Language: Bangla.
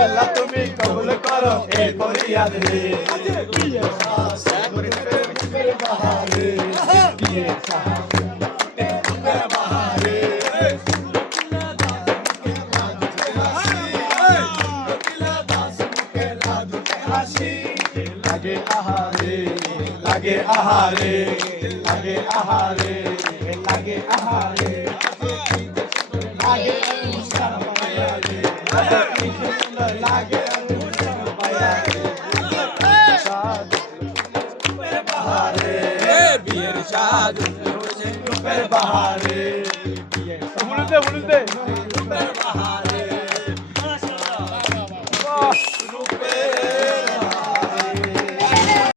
আল্লাহ তুমি কবুল করো এই ফরিয়াদ রে বিয়ে বাহারে বিয়ে বাহারে লাগে আহারে লাগে আহারে লাগে আহারে লাগে আহারে লাগে লাগে বাহারে বিয়ের সাদ বাহারে বিয়ের বাহারে